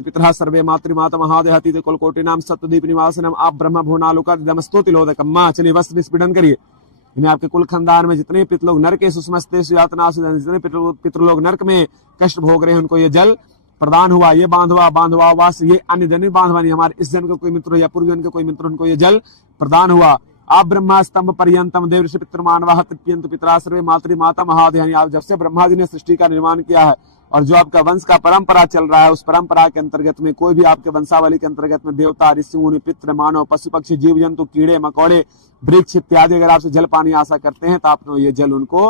पितरः सर्वे मातृमाता महादेहतीत कुलकोटिनाम सत्यदीप निवासनम आप ब्रह्म भुवनालोका दमस्तोतिलोदकम्मा। चलिए वस्त्र निष्पीड़न करिए। इन्हें आपके कुल खानदान में जितने पितृलोग नरक के सुसमस्ते यातना से जितने पितृलोग नरक में कष्ट भोग रहे हैं उनको ये जल प्रदान हुआ। ये बांधवा वास ये अन्य जन बांधवा नहीं, हमारे इस जन का कोई मित्र या पूर्व जन का कोई मित्र, उनको ये जल प्रदान हुआ। आप ब्रह्मा स्तंभ पर्यंतम देव ऋषि पितृमानवाह तृप्यंत पितरा सर्वे मातृमाता महादेहानि। आप जब से ब्रह्मा जी ने सृष्टि का निर्माण किया है और जो आपका वंश का परंपरा चल रहा है, उस परंपरा के अंतर्गत में कोई भी आपके वंशावली के अंतर्गत में देवता ऋषि मुनि पितृ मानव पशु पक्षी जीव जंतु कीड़े मकोड़े वृक्ष इत्यादि अगर आपसे जल पानी आशा करते हैं तो आपने ये जल उनको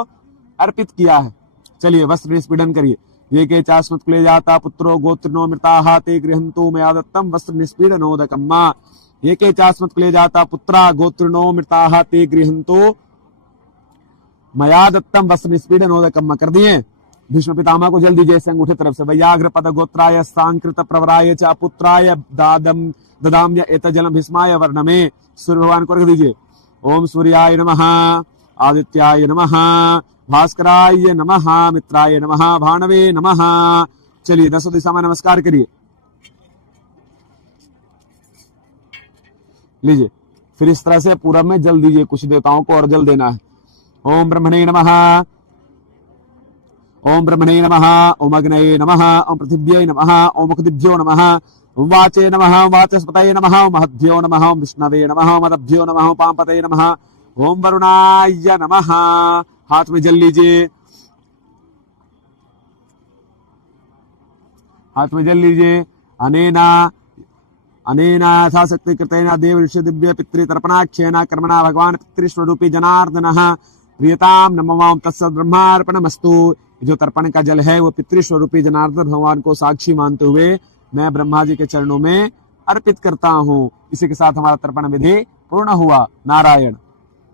अर्पित किया है। चलिए वस्त्र निष्पीड़न करिए। ये के चास्मत कुले जाता पुत्रो गोत्रिनो मृताः ते गृहंतो मया दत्तम वस्त्र निष्पीडनोदकम्मा। ये के चास्मत कुले जाता पुत्रा गोत्रिनो मृताः ते गृहंतो मया दत्तम वस्त्र निष्पीडनोदकम्मा। कर दिए। भीष्म पितामह को जल दीजिए इस अंगूठे तरफ से। वैयाग्र पद गोत्राय सांकृत प्रवराय च पुत्राय दादम ददाम्य एतजलम भीष्माय वर्णमे। सूर्य भगवान को रख दीजिए। ओम सूर्याय नमः, आदित्याय नमः, भास्कराय नमः, मित्राय नमः, भाणवे नमः। चलिए 10 दिशा में नमस्कार करिए। लीजिए फिर इस तरह से पूरब में जल दीजिए। कुछ देवताओं को और जल देना है। ओम ब्रह्मणे नमः, ओम ब्रह्मणे नमः, ओम अग्नये नमः, ओम पृथिव्यै नमः, ओम मुखदिभ्यो नमः, ओम वाचे नमः, ओम वाचस्पतये नमः, ओम महद्भ्यो नमः, ओम विष्णवे नमः, ओम मदभ्यो नमः, ओम पांपतये नमः, ओम वरुणाय नमः। हाथ में जल लीजिए। हाथ में जल लीजिए। अनेना यथाशक्ति कृतेन देव ऋषि दिव्य पितृ तर्पणाख्येन कर्मणा भगवान पितृस्वरूपी जनार्दनः प्रियताम नमः तत्सत् ब्रह्मार्पणमस्तु। जो तर्पण का जल है वो पितृस्वरूपी जनार्दन भगवान को साक्षी मानते हुए मैं ब्रह्मा जी के चरणों में अर्पित करता हूँ। इसी के साथ हमारा तर्पण विधि पूर्ण हुआ। नारायण।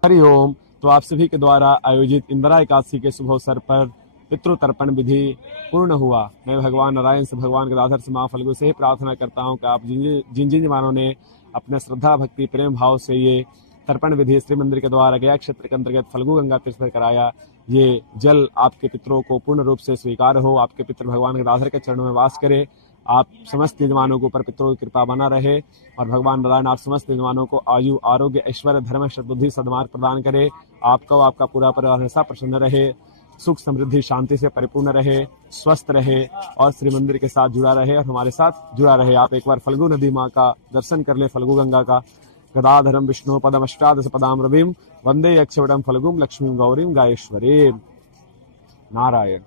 हरिओम। तो आप सभी के द्वारा आयोजित इंदिरा एकादशी के शुभ अवसर पर पितृ तर्पण विधि पूर्ण हुआ। मैं भगवान नारायण से, भगवान गदाधर से, मां फल्गु से ही प्रार्थना करता हूँ कि आप जिन जिन जवानों ने अपने श्रद्धा भक्ति प्रेम भाव से ये तर्पण विधि श्री मंदिर के द्वारा गया क्षेत्र के अंतर्गत फल्गु गंगा तीर्थ पर कराया, ये जल आपके पितरों को पूर्ण रूप से स्वीकार हो। आपके पितृ भगवान गदाधर के चरणों में वास करे। आप समस्त यजमानों के ऊपर पितरों की कृपा बना रहे और भगवान नारायण आप समस्त यजमानों को आयु आरोग्य ऐश्वर्य धर्म सद्बुद्धि सद्मार्ग प्रदान करे। आपका आपका पूरा परिवार हमेशा प्रसन्न रहे, सुख समृद्धि शांति से परिपूर्ण रहे, स्वस्थ रहे और श्री मंदिर के साथ जुड़ा रहे और हमारे साथ जुड़ा रहे। आप एक बार फल्गु नदी माँ का दर्शन कर ले, फल्गु गंगा का। गदाधरम विष्णु पदम अष्टादश पदाम रविम वंदे यक्षवटम फल्गुम लक्ष्मीं गौरीं गायेश्वरीं। नारायण।